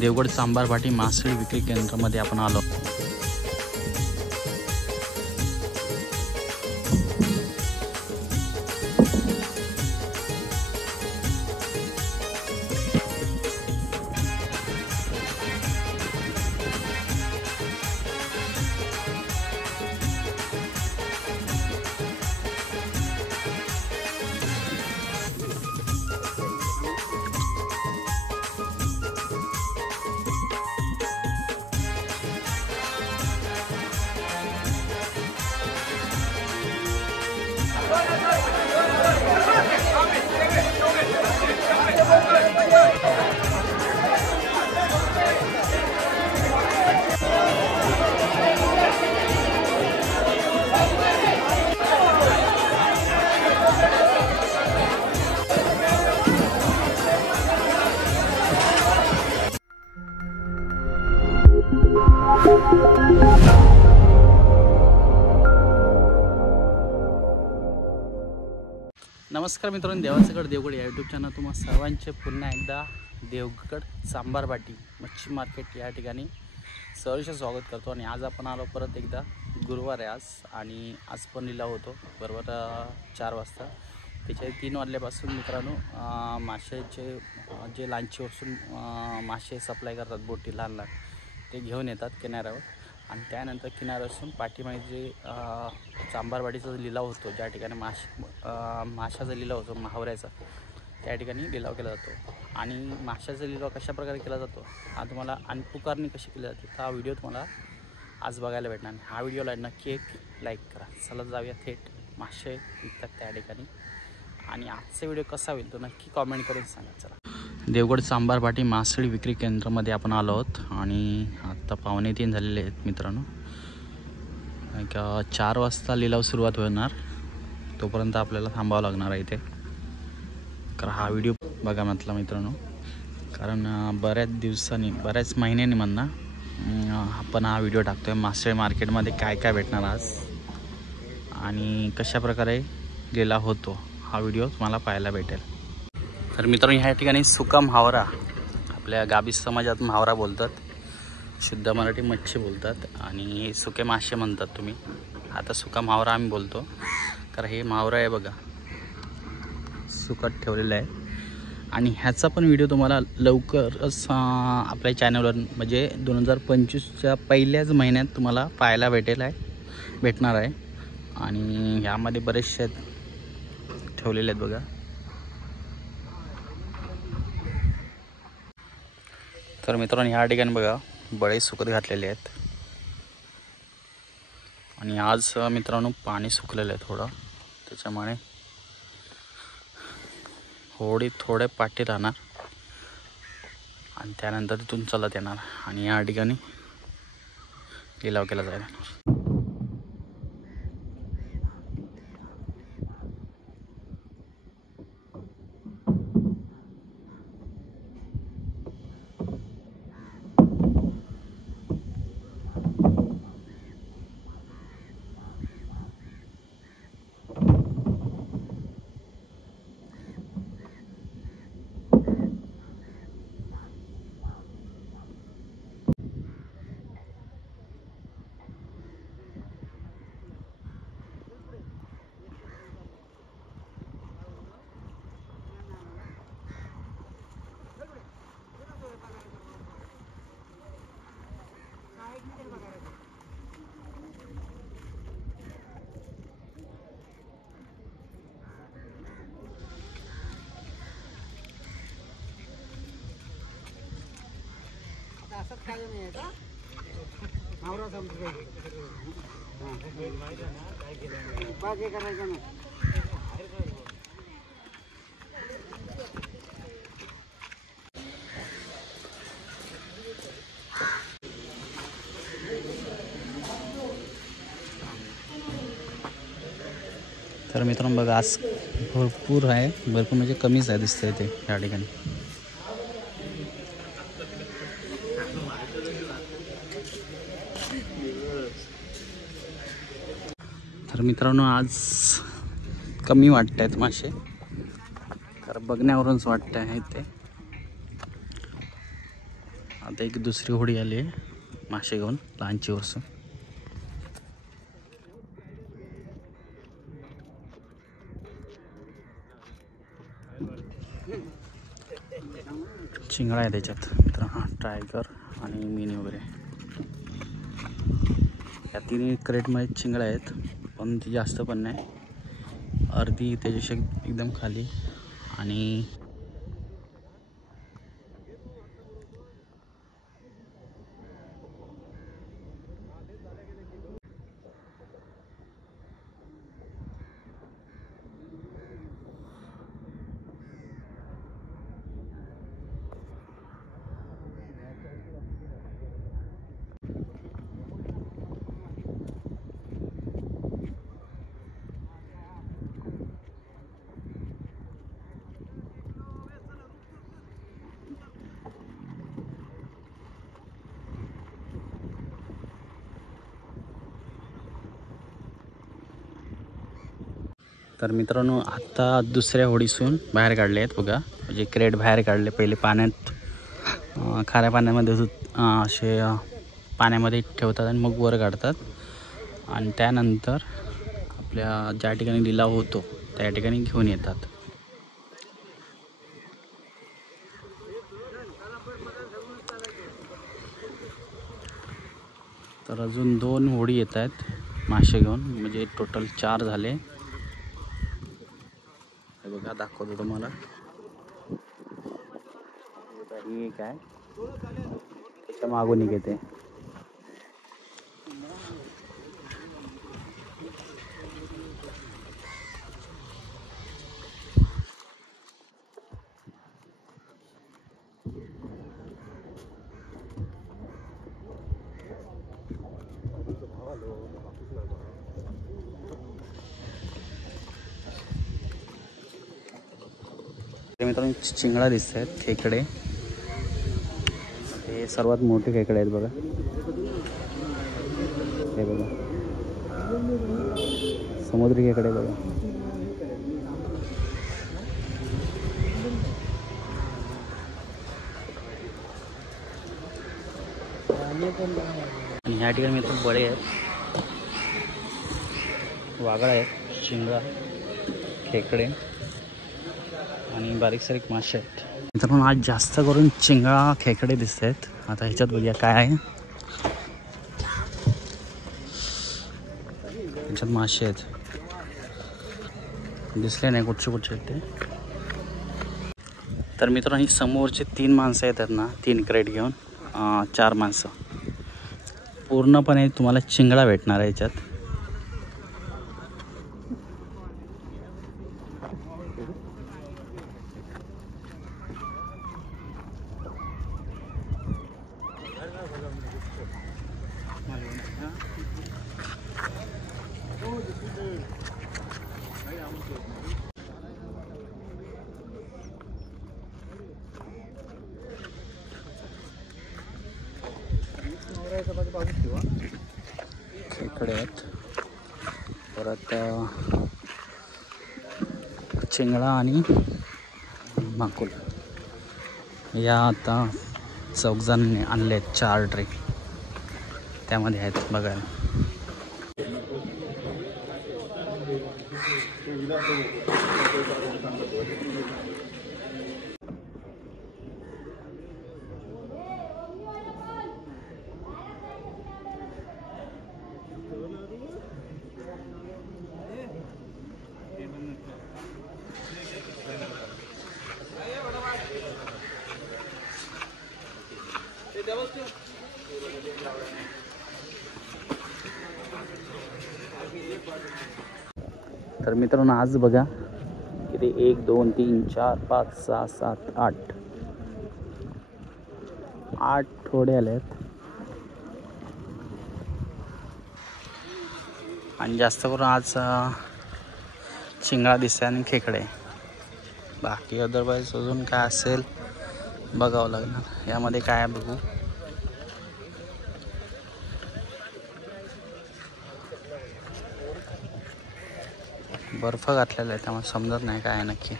देवगड सांबार मासळी विक्री केंद्रामध्ये आपण आलो। नमस्कार मित्रांनो, देवाचगड देवगड या यूट्यूब चॅनल तुम्हा सर्वांचे पुन्हा एकदा देवगड सांबार बाटी मच्छी मार्केट या ठिकाणी सहर्ष स्वागत करतो। आणि आज आपण आलो परत एकदा, गुरुवार आहे आज आणि आज पण लिलाव होतो बरोबर 4 वाजता। त्याच्या 3 वाजल्यापासून मित्रांनो माशाचे जे लांची वसून मासे सप्लाय करतात बोटी लहान लहान ते घेऊन येतात किनाऱ्यावर आणि त्यानंतर किनाऱ्यापासून पाठीमागे जे सांबारवाडीचा लिलाव होतो, ज्या ठिकाणी माशाचा लिलाव होतो महावऱ्याचा, त्या ठिकाणी लिलाव केला जातो। आणि माशाचा लिलाव कशा प्रकारे केला जातो हा तुम्हाला आणि पुकारणी कशी केली जाते हा व्हिडिओ तुम्हाला आज बघायला भेटणार। हा व्हिडिओला नक्की एक लाईक करा। चला जाऊया थेट मासे विकतात त्या ठिकाणी आणि आजचा व्हिडिओ कसा होईल तो नक्की कॉमेंट करून सांगा। चला, देवगड सांबार मासळी विक्री केंद्रामध्ये आपण आलो आहोत आणि आता 2:45 झालेले आहेत मित्रांनो। एक 4 वाजता लिलाव सुरुवात होणार, तोपर्यंत आपल्याला थांबावं लागणार आहे इथे। कारण हा व्हिडिओ बघा म्हटलं मित्रांनो, कारण बऱ्याच दिवसांनी बऱ्याच महिन्यांनी म्हणा आपण हा व्हिडिओ टाकतोय। मासळी मार्केटमध्ये काय काय भेटणार आज आणि कशा प्रकारे लिलाव होतो हा व्हिडिओ तुम्हाला पाहायला भेटेल। तर मित्रांनो, ह्या ठिकाणी सुका महावरा, आपल्या गाबी समाजात महावरा बोलतात, शुद्ध मराठी मच्छी बोलतात आणि सुके मासे म्हणतात तुम्ही। आता सुका महावरा आम्ही बोलतो, कारण हे महावरा आहे बघा सुकट ठेवलेलं आहे। आणि ह्याचा पण व्हिडिओ तुम्हाला लवकरच आपल्या चॅनलवर म्हणजे 2025च्या पहिल्याच महिन्यात तुम्हाला पाहायला भेटणार आहे। आणि ह्यामध्ये बरेचसे ठेवलेले आहेत बघा। तर मित्रांनो, ह्या ठिकाणी बघा बळे सुकत घातलेले आहेत आणि आज मित्रांनो पाणी सुकलेलं आहे थोडं, त्याच्यामुळे थोडे पाठी राहणार आणि त्यानंतर तिथून चालत येणार आणि या ठिकाणी लिलाव केला जाईल। असंच काय नाही का मावरा समजून बाकी करायचं ना। तर मित्रांनो बघा आज भरपूर आहे, भरपूर म्हणजे कमीच आहे दिसतंय ते या ठिकाणी। तर मित्रांनो आज कमी वाटत आहेत मासे, कारण बघण्यावरूनच वाटत आहे ते आता एक दुसरी होडी आली आहे मासे घेऊन लहानची वरसून. चिंगळा आहे त्याच्यात तर टायगर आणि मिनी वगैरे या तिन्ही क्रेटमध्ये चिंगळा आहेत, पण ती जास्त पण नाही, अर्धी त्याच्याशी एकदम खाली. आणि तर मित्रांनो आत्ता दुसऱ्या होडीसून बाहेर काढले आहेत बघा. म्हणजे क्रेट बाहेर काढले. पहिले पाण्यात खाऱ्या पाण्यामध्ये असे पाण्यामध्ये ठेवतात आणि मग वर काढतात. आणि त्यानंतर आपल्या ज्या ठिकाणी लिलाव होतो त्या ठिकाणी घेऊन येतात. तर अजून 2 होडी येत आहेत मासे घेऊन, म्हणजे टोटल 4 झाले. हे बघा दाखवतो तुम्हाला. ही एक आहे, त्याच्या मागून एक येते. मित्रांनो चिंगळा दिसत आहेत, खेकडे. हे सर्वात मोठे खेकडे आहेत बघा. हे बघा समुद्री खेकडे बघा. आणि ह्या ठिकाणी मित्रांनो बळे आहेत, वागळा आहेत, चिंगळा, खेकडे आणि बारीक सारीक मासे आहेत. मित्रांनो आज जास्त करून चिंगळा खेकडे दिसत आहेत. आता ह्याच्यात बघूया काय आहे. ह्याच्यात मासे आहेत, दिसले नाही कुठचे कुठचे आहेत ते. तर मित्रांनो ही समोरचे 3 माणसं येतात ना, 3 क्रेट घेऊन 4 माणसं पूर्णपणे तुम्हाला चिंगळा भेटणार आहे ह्याच्यात. खेकडे आहेत, परत चिंगळा आणि माकुल या आता चौघजणांनी आणले आहेत. 4 ट्रे त्यामध्ये आहेत बघायला. तर मित्रांनो आज बघा किती 1 2 3 4 5 6 7 8 थोडे आले आहेत. आणि जास्त करून आज चिंगळा दिसते आणि खेकडे. बाकी अदरवाईज अजून काय असेल बघावं लागणार. यामध्ये काय आहे बघू. बर्फ घातलेला आहे त्यामुळे समजत नाही काय आहे नक्की.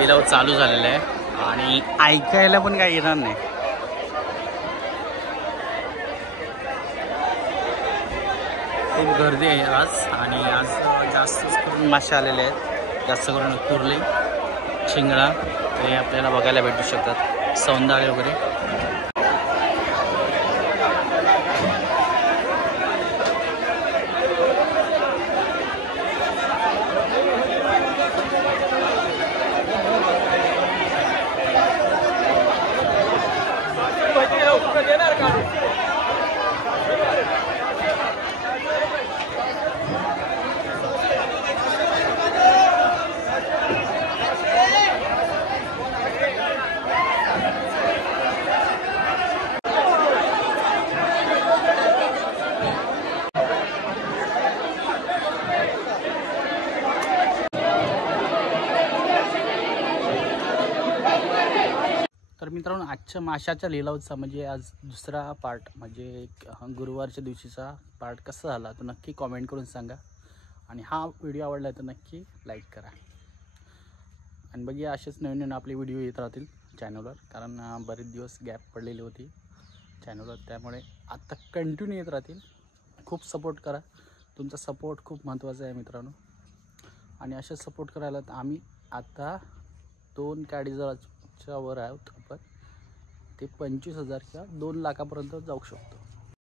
लिलाव चालू झालेला आहे आणि ऐकायला पण काही येणार नाही. खूप गर्दी आहे आज आणि आज जास्त करून मासे आलेले आहेत. जास्त करून कुर्ले, शिंगडा हे आपल्याला बघायला भेटू शकतात, सौंदाळे वगैरे. तर मित्रांनो, आजच्या माशाच्या लिलावचा म्हणजे आज दुसरा पार्ट, म्हणजे गुरुवारच्या दिवशीचा पार्ट कसा झाला तो नक्की कॉमेंट करून सांगा. आणि हा व्हिडिओ आवडला तर नक्की लाईक करा. आणि बघूया असेच नवीन नवीन आपले व्हिडिओ येत राहतील चॅनलवर, कारण बरेच दिवस गॅप पडलेली होती चॅनलवर, त्यामुळे आता कंटिन्यू येत राहतील. खूप सपोर्ट करा, तुमचा सपोर्ट खूप महत्त्वाचा आहे मित्रांनो. आणि असेच सपोर्ट करायला तर आम्ही आता 2 काडीजच्या वर आहोत आपण, ते 25,000 किंवा 2 लाखापर्यंत जाऊ शकतो.